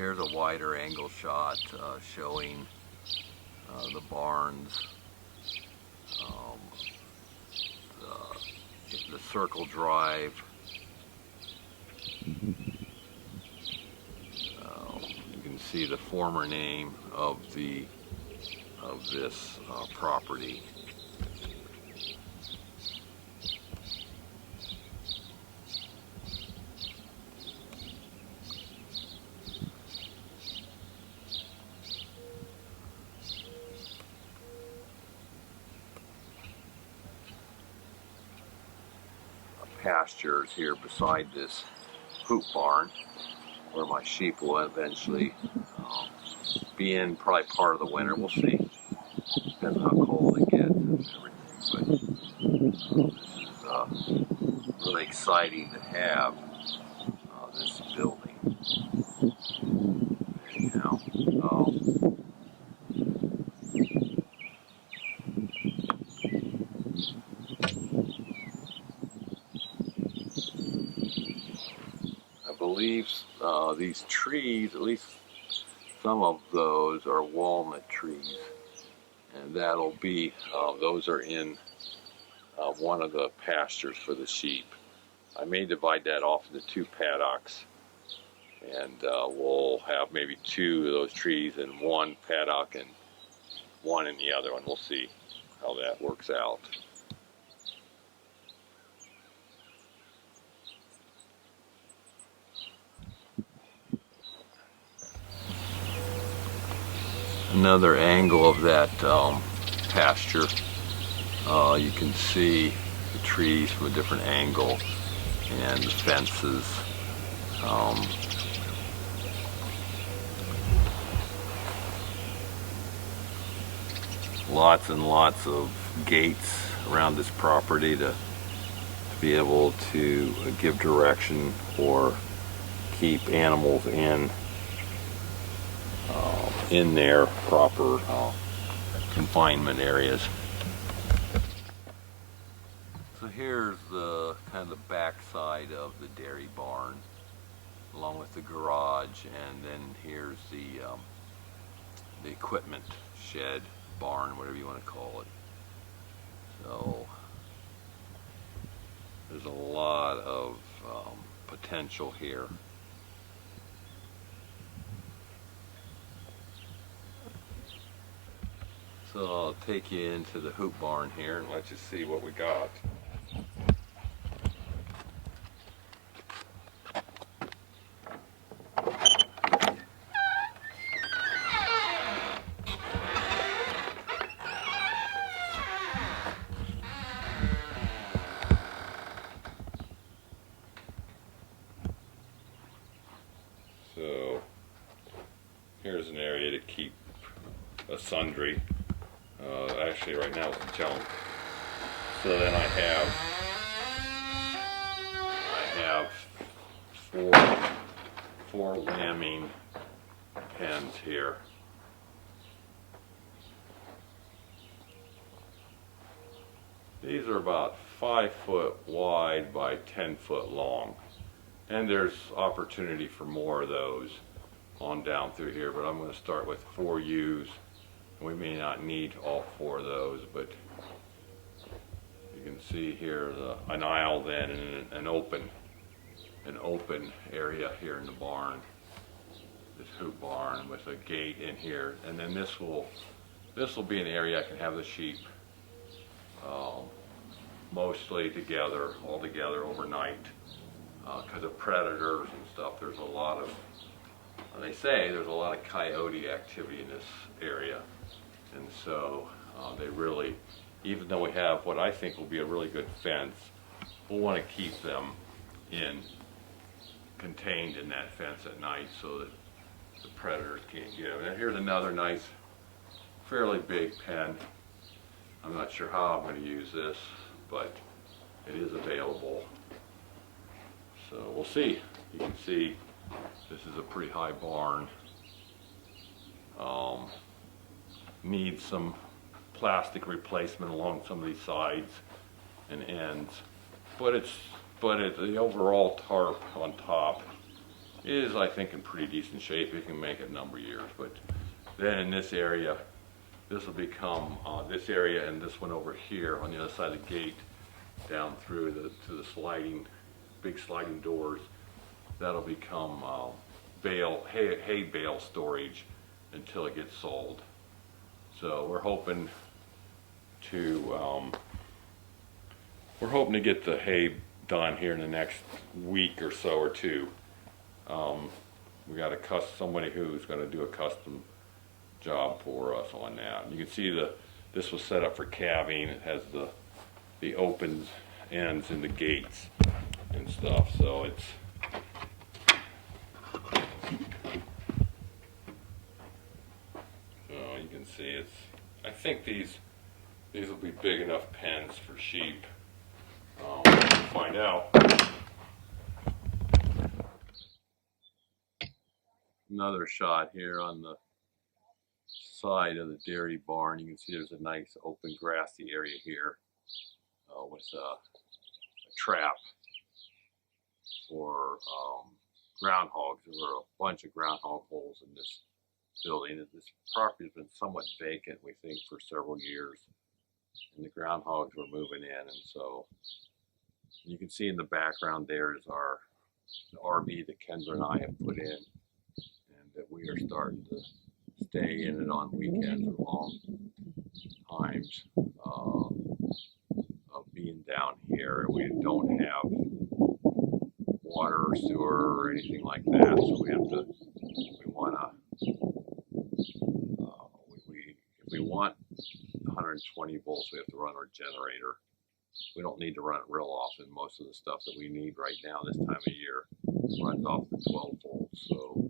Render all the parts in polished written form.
here's a wider angle shot showing the barns, the circle drive. You can see the former name of this property. Pastures here beside this hoop barn, where my sheep will eventually be in, probably part of the winter. We'll see. Depends on how cold it gets and everything. But this is really exciting to have this building. Anyhow, I believe these trees, at least some of those, are walnut trees, and that'll be those are in one of the pastures for the sheep. I may divide that off into two paddocks, and we'll have maybe two of those trees in one paddock and one in the other one. We'll see how that works out. Another angle of that pasture, you can see the trees from a different angle and the fences. Lots and lots of gates around this property to be able to give direction or keep animals in their proper confinement areas. So here's the kind of the back side of the dairy barn, along with the garage, and then here's the equipment shed, barn, whatever you want to call it. So there's a lot of potential here. So I'll take you into the hoop barn here and let you see what we got. So here's an area to keep a sundry. Actually right now it's junk. So then I have four lambing pens here. These are about 5 foot wide by 10 foot long. And there's opportunity for more of those on down through here, but I'm going to start with 4 ewes. We may not need all 4 of those, but you can see here an aisle then and an open area here in the barn, this hoop barn with a gate in here, and then this will be an area I can have the sheep mostly all together overnight, because of predators and stuff. There's a lot of, they say there's a lot of coyote activity in this area. And so they really, even though we have what I think will be a really good fence, we'll want to keep them contained in that fence at night so that the predators can't get them. And here's another nice, fairly big pen. I'm not sure how I'm going to use this, but it is available. So we'll see. You can see this is a pretty high barn. Needs some plastic replacement along some of these sides and ends, but the overall tarp on top is, I think, in pretty decent shape. It can make it a number of years. But then in this area, this will become this area and this one over here on the other side of the gate, down through to the big sliding doors. That'll become hay bale storage until it gets sold. So we're hoping to get the hay done here in the next week or so or two. We got somebody who's going to do a custom job for us on that. You can see this was set up for calving. It has the open ends and the gates and stuff. So it's you can see I think these will be big enough pens for sheep. We'll find out. Another shot here on the side of the dairy barn. You can see there's a nice open grassy area here with a trap for groundhogs. There were a bunch of groundhog holes in this building. This property has been somewhat vacant, we think, for several years, and the groundhogs were moving in, and so you can see in the background there is the RV that Kendra and I have put in, and that we are starting to stay in it on weekends or long times of being down here. We don't have water or sewer or anything like that, so we if we want 120 volts, we have to run our generator. We don't need to run it real often. Most of the stuff that we need right now this time of year runs off the 12 volts. So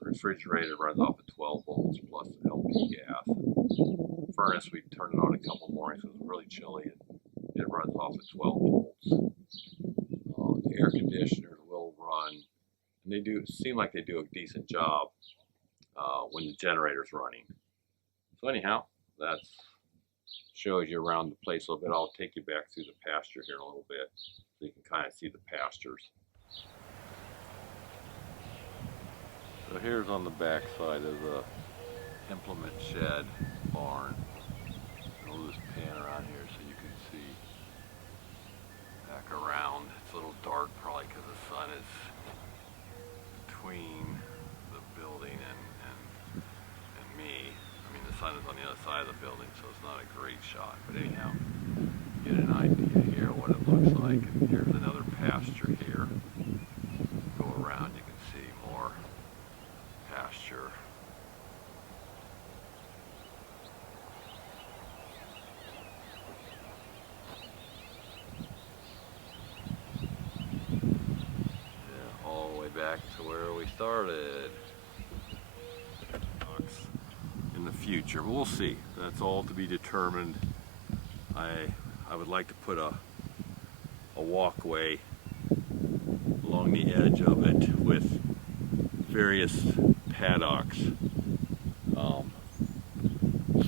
the refrigerator runs off at 12 volts plus LP gas. The furnace, we turn it on a couple mornings because it's really chilly, and it runs off at 12 volts. The air conditioner will run, and they seem like they do a decent job when the generator's running. So anyhow, that shows you around the place a little bit. I'll take you back through the pasture here in a little bit so you can kind of see the pastures. So here's on the back side of the implement shed barn. We'll just pan around here so you can see back around. It's a little dark probably because the sun is between the building and me. I mean, the sun is on the other side of the building, so it's not a great shot. But anyhow, get an idea here what it looks like. And here's another pasture here. Go around, you can see more pasture. Yeah, all the way back to where we started. In the future, we'll see. That's all to be determined. I would like to put a walkway along the edge of it with various paddocks so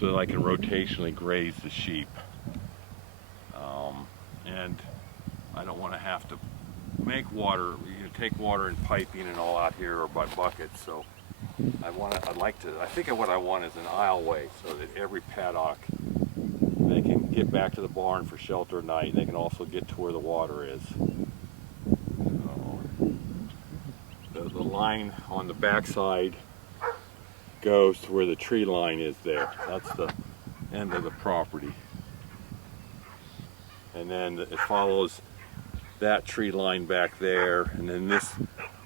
that I can rotationally graze the sheep. And I don't want to have to make water, take water and piping and all out here or by buckets. So I think what I want is an aisleway so that every paddock, they can get back to the barn for shelter at night, and they can also get to where the water is. So the line on the back side goes to where the tree line is there. That's the end of the property. And then it follows that tree line back there, and then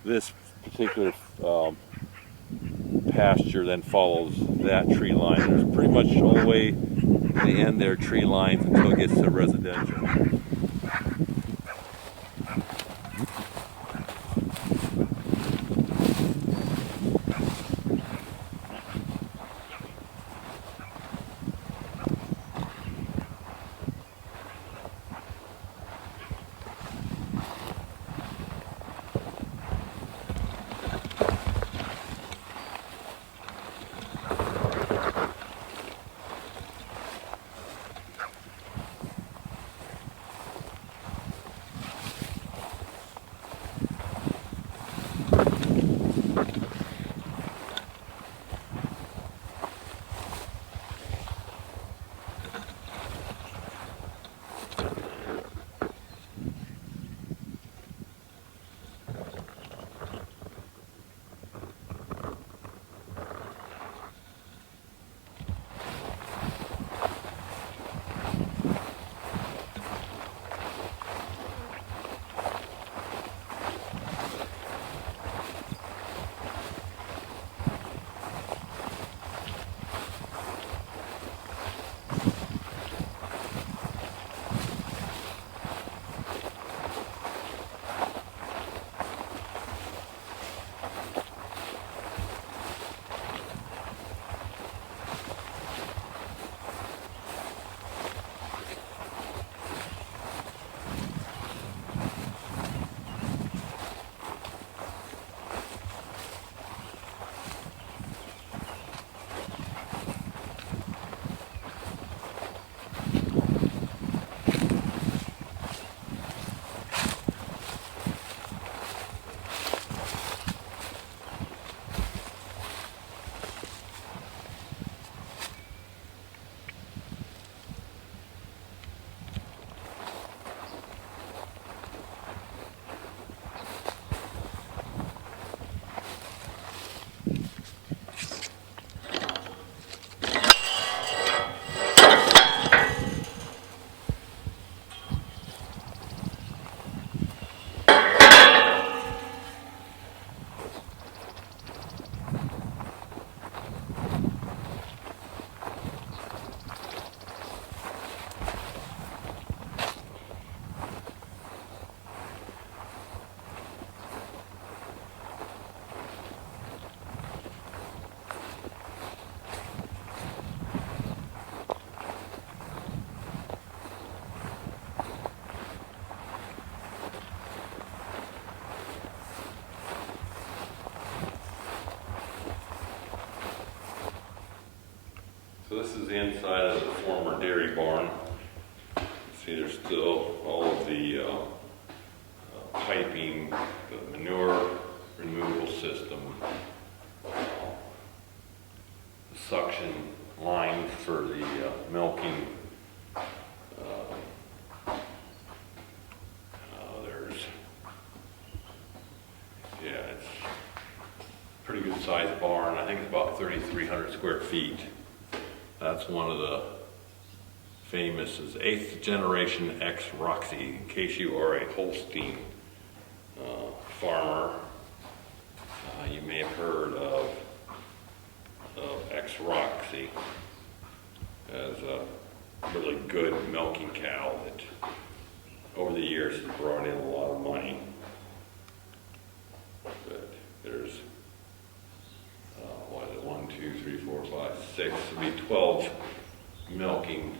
this particular pasture then follows that tree line. There's pretty much all the way to the end there tree lines until it gets to residential. this is the inside of the former dairy barn. See, there's still all of the piping, the manure removal system, the suction lines for the milking. It's a pretty good sized barn. I think it's about 3,300 square feet. That's one of the famous, is 8th generation X Roxy, in case you are a Holstein farmer. You may have heard of X Roxy as a really good milking cow that over the years has brought in a lot of money. But there's, what is it, 1, 2, 3, 4, 5, 6, it'll be 12 milking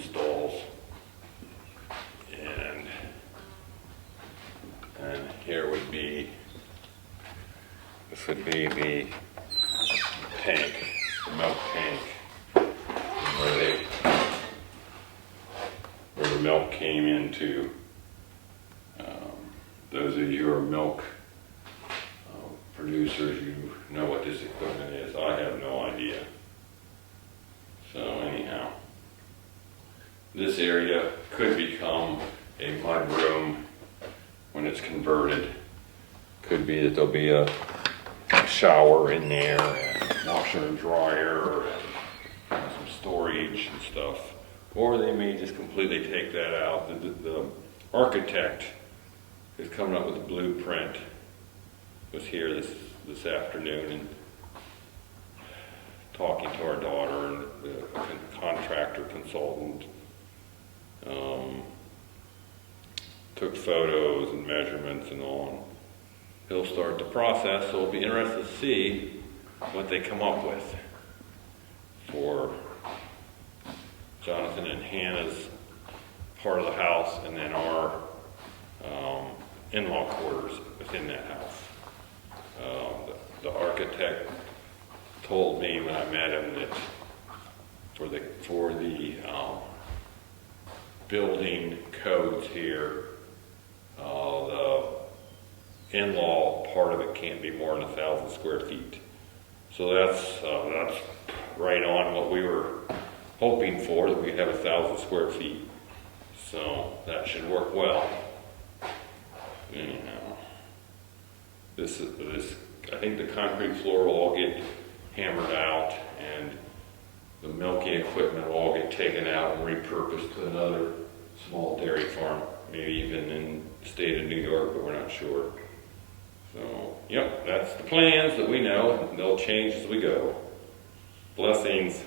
stalls, and here would be, this would be the tank, the milk tank, where the milk came into. Those of you who are milk producers, you know what this equipment is. I have no idea. So anyhow, this area could become a mud room when it's converted. Could be that there'll be a shower in there, and washer and dryer, and some storage and stuff. Or they may just completely take that out. The architect is coming up with a blueprint. Was here this afternoon and talking to our daughter and the contractor consultant. Took photos and measurements and all. He'll start the process, so it'll be interesting to see what they come up with for Jonathan and Hannah's part of the house, and then our in-law quarters within that house. The architect told me when I met him that for the building codes here, the in-law part of it can't be more than 1,000 square feet. So that's right on what we were hoping for, that we could have 1,000 square feet. So that should work well. Anyhow, I think the concrete floor will all get hammered out, and the milking equipment will all get taken out and repurposed to another small dairy farm, maybe even in the state of New York, but we're not sure. So, yep, that's the plans that we know, and they'll change as we go. Blessings.